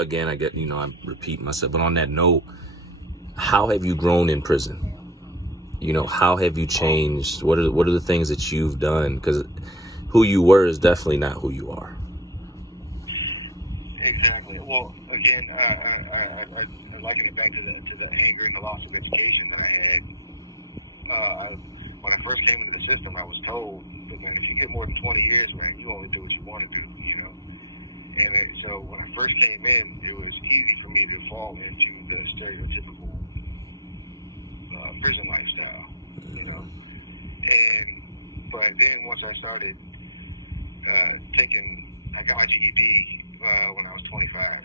again, I get, I'm repeating myself, but on that note, how have you grown in prison? How have you changed? What are the things that you've done? Because who you were is definitely not who you are. Exactly. Well, again, I liken it back to the anger and the loss of education that I had. When I first came into the system, I was told, "But man, if you get more than 20 years, man, you only do what you want to do," so when I first came in, it was easy for me to fall into the stereotypical prison lifestyle, But then once I started I got my GED when I was 25.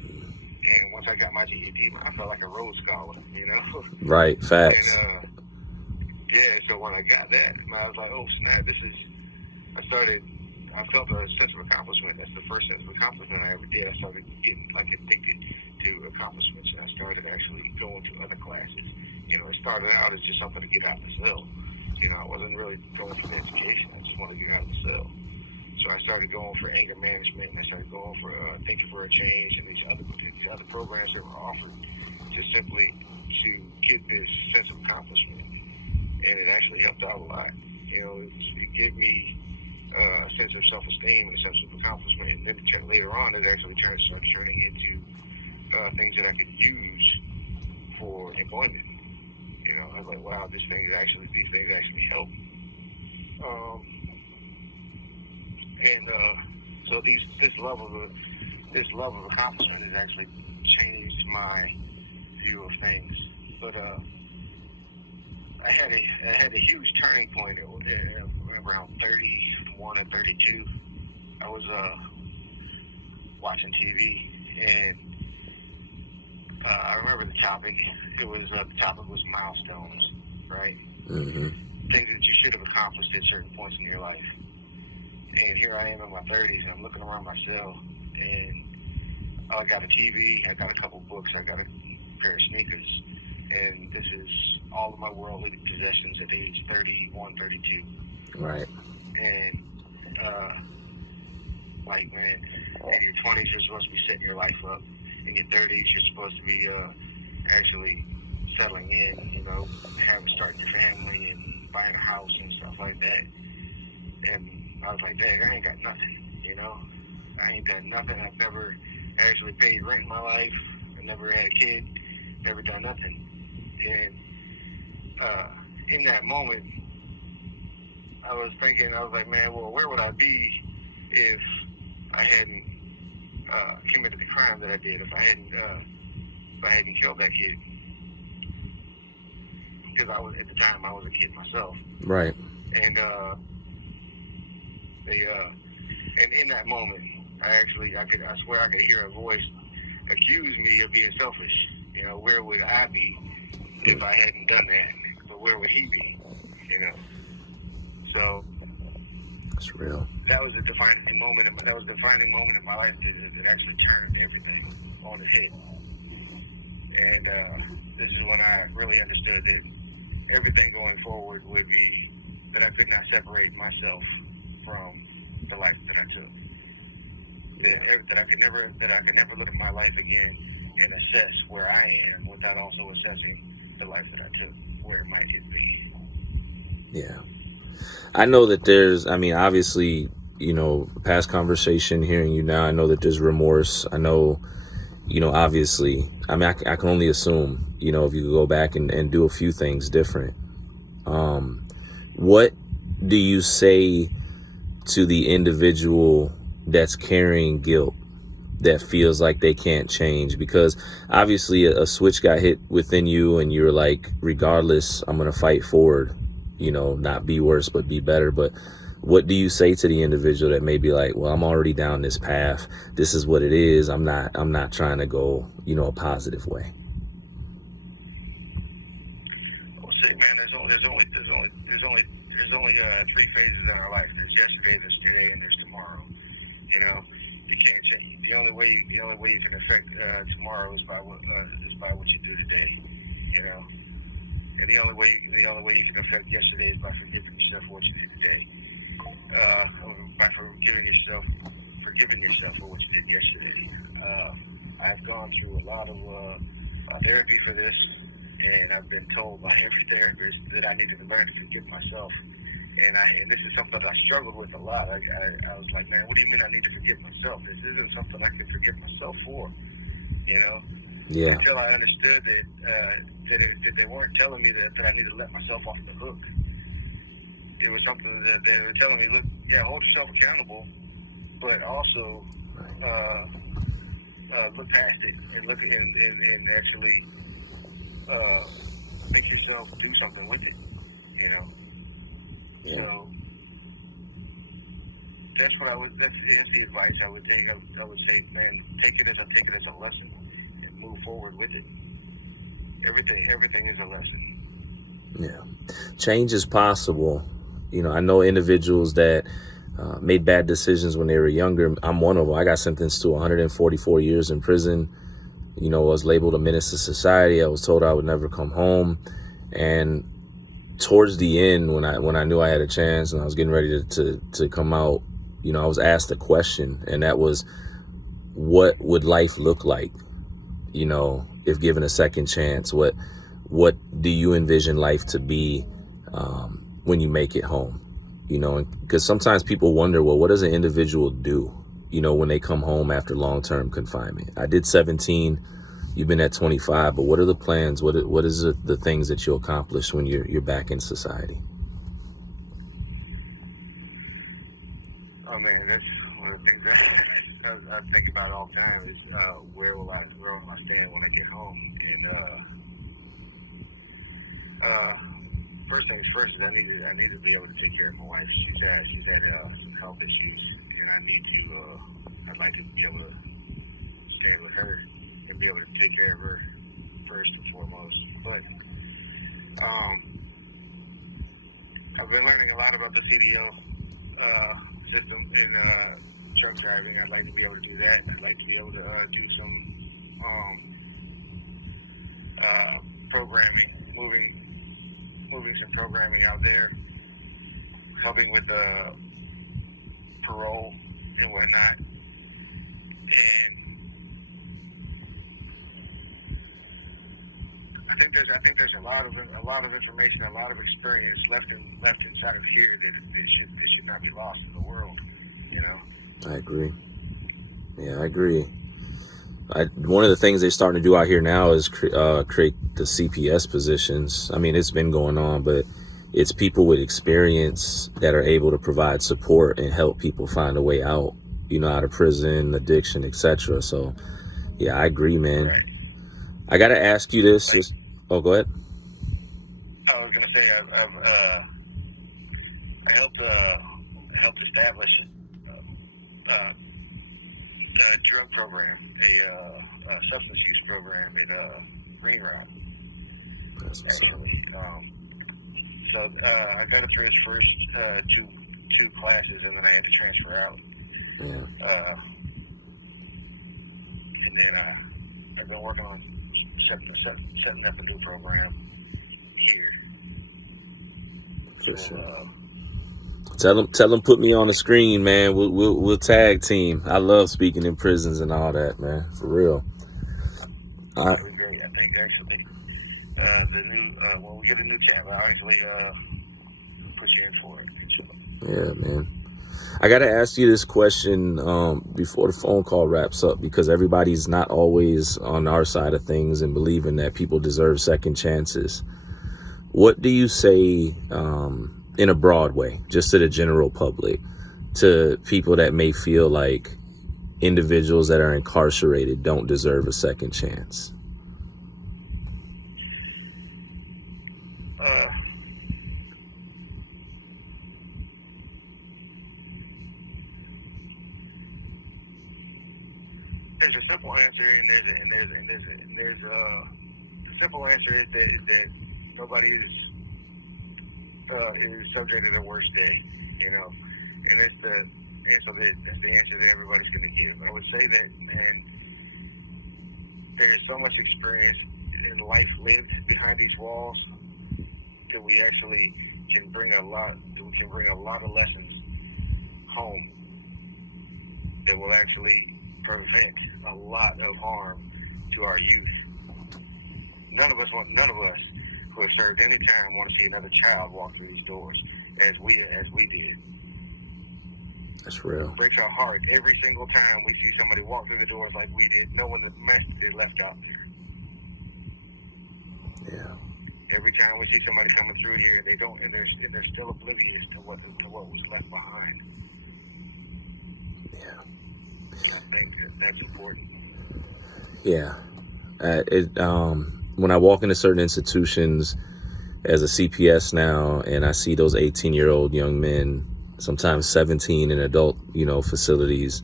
And once I got my GED, I felt like a Rhodes Scholar, Right, facts. And so when I got that, I was like, oh snap, I felt a sense of accomplishment. That's the first sense of accomplishment I ever did. I started getting addicted to accomplishments, and I started actually going to other classes. It started out as just something to get out of the cell. I wasn't really going for the education. I just wanted to get out of the cell. So I started going for anger management, and I started going for thinking for a change, and these other programs that were offered just simply to get this sense of accomplishment, and it actually helped out a lot. It gave me a sense of self-esteem and a sense of accomplishment, and then later on, it actually started turning into things that I could use for employment. I was like, wow, these things actually help. So this level of accomplishment has actually changed my view of things. But I had a huge turning point around 31 and 32. I was watching TV, and I remember the topic. The topic was milestones, right? Mm-hmm. Things that you should have accomplished at certain points in your life. And here I am in my 30s, and I'm looking around my cell, and I got a TV, I got a couple books, I got a pair of sneakers, and this is all of my worldly possessions at age 31, 32. Right. And, man, in your 20s, you're supposed to be setting your life up. In your 30s, you're supposed to be actually settling in, starting your family and buying a house and stuff like that. And I was like, dang, I ain't got nothing, I ain't done nothing. I've never actually paid rent in my life. I never had a kid, never done nothing. And in that moment, I was like, man, well, where would I be if I hadn't committed the crime that I did, if I hadn't killed that kid? Because at the time, I was a kid myself. Right. And and in that moment, I swear I could hear a voice accuse me of being selfish. Where would I be if I hadn't done that? But where would he be? So it's real. That was a defining moment. That was a defining moment in my life that actually turned everything on its head. And this is when I really understood that everything going forward would be that I could not separate myself from the life that I took. That I could never look at my life again and assess where I am without also assessing the life that I took, where it might be. Yeah. I know that there's, obviously, past conversation, hearing you now, I know that there's remorse. I know, obviously, I can only assume, if you could go back and do a few things different. What do you say to the individual that's carrying guilt, that feels like they can't change? Because obviously a switch got hit within you and you're like, regardless, I'm going to fight forward, not be worse, but be better. But what do you say to the individual that may be like, well, I'm already down this path. This is what it is. I'm not trying to go, a positive way. Well, see, man, there's only three phases in our life. There's yesterday, there's today, and there's tomorrow. You can't change. The only way you can affect tomorrow is by what you do today. And the only way you can affect yesterday is by forgiving yourself for what you did today. By forgiving yourself for what you did yesterday. I've gone through a lot of therapy for this, and I've been told by every therapist that I needed to learn to forgive myself. And this is something I struggled with a lot. I was like, man, what do you mean I need to forgive myself? This isn't something I can forgive myself for, you know? Yeah. Until I understood that they weren't telling me that I needed to let myself off the hook. It was something that they were telling me, look, yeah, hold yourself accountable, but also look past it and look and actually make yourself do something with it, you know. Yeah. So that's what that's the advice I would take. I would say, man, take it as a lesson and move forward with it. Everything is a lesson. Yeah. Change is possible. You know, I know individuals that made bad decisions when they were younger. I'm one of them. I got sentenced to 144 years in prison. You know, I was labeled a menace to society. I was told I would never come home. And towards the end, when I knew I had a chance and I was getting ready to come out, you know, I was asked a question, and that was, what would life look like, you know, if given a second chance? What do you envision life to be when you make it home? You know, because sometimes people wonder, well, what does an individual do, you know, when they come home after long-term confinement? I did 17. You've been at 25, but what are the plans? What is the things that you'll accomplish when you're back in society? Oh man, that's one of the things that I think about all the time is where will I stand when I get home? And first things first is I need to be able to take care of my wife. She's had some health issues, and I'd like to be able to stand with her and be able to take care of her first and foremost. But I've been learning a lot about the CDL system in truck driving. I'd like to be able to do that. I'd like to be able to do some programming, moving some programming out there, helping with parole and whatnot. And I think there's a lot of information, a lot of experience left inside of here that should not be lost in the world, you know. I agree. Yeah, I agree. One of the things they're starting to do out here now is create the CPS positions. I mean, it's been going on, but it's people with experience that are able to provide support and help people find a way out, you know, out of prison, addiction, etc. So, yeah, I agree, man. Right. I got to ask you this. Oh, go ahead. I was gonna say I helped establish a drug program, a substance use program at Green Rock. That's what's up. Actually, so I got it for his first two classes, and then I had to transfer out. Yeah. And then I've been working on setting up a new program here. For sure. Tell them put me on the screen, man. We'll tag team. I love speaking in prisons and all that, man. For real. That was great. I think actually the new when we get a new tab, I'll actually put you in for it. Yeah, man. I got to ask you this question before the phone call wraps up, because everybody's not always on our side of things and believing that people deserve second chances. What do you say in a broad way, just to the general public, to people that may feel like individuals that are incarcerated don't deserve a second chance? There's a simple answer, and there's the simple answer is that nobody is subject to their worst day, you know, and that's the answer that everybody's going to give. I would say that, man, there is so much experience in life lived behind these walls that we actually can bring a lot of lessons home that will actually prevent a lot of harm to our youth. None of us who have served any time want to see another child walk through these doors as we did. That's real. It breaks our heart every single time we see somebody walk through the doors like we did, knowing the mess that they left out there. Yeah. Every time we see somebody coming through here, they don't, and they're still oblivious to what was left behind. Yeah. I think that's important. Yeah. When I walk into certain institutions as a CPS now, and I see those 18-year-old young men, sometimes 17 in adult, facilities,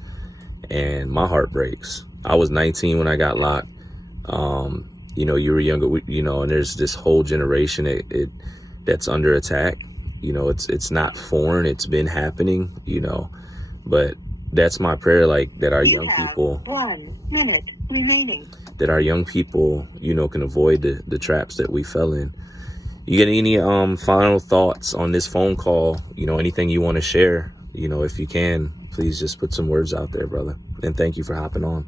and my heart breaks. I was 19 when I got locked. You were younger, and there's this whole generation that's under attack. It's not foreign. It's been happening, but that's my prayer, like that our young people, 1 minute remaining, that our young people, can avoid the traps that we fell in. You get any final thoughts on this phone call? Anything you want to share? If you can, please just put some words out there, brother. And thank you for hopping on.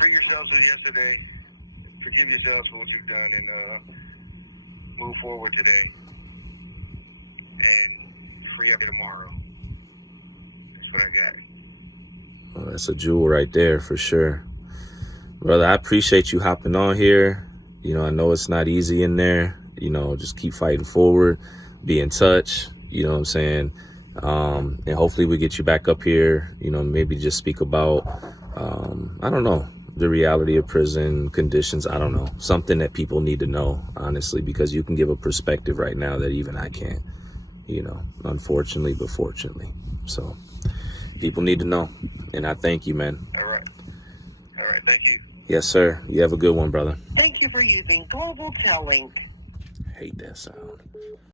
Free yourselves with yesterday. Forgive yourselves for what you've done, and move forward today. And free up tomorrow. That's what I got. Well, that's a jewel right there for sure. Brother, I appreciate you hopping on here. I know it's not easy in there. Just keep fighting forward. Be in touch. You know what I'm saying? And hopefully we get you back up here, maybe just speak about, I don't know, the reality of prison conditions. I don't know. Something that people need to know, honestly, because you can give a perspective right now that even I can't, unfortunately, but fortunately. So people need to know. And I thank you, man. All right. Thank you. Yes, sir. You have a good one, brother. Thank you for using Global Tel Link. Hate that sound.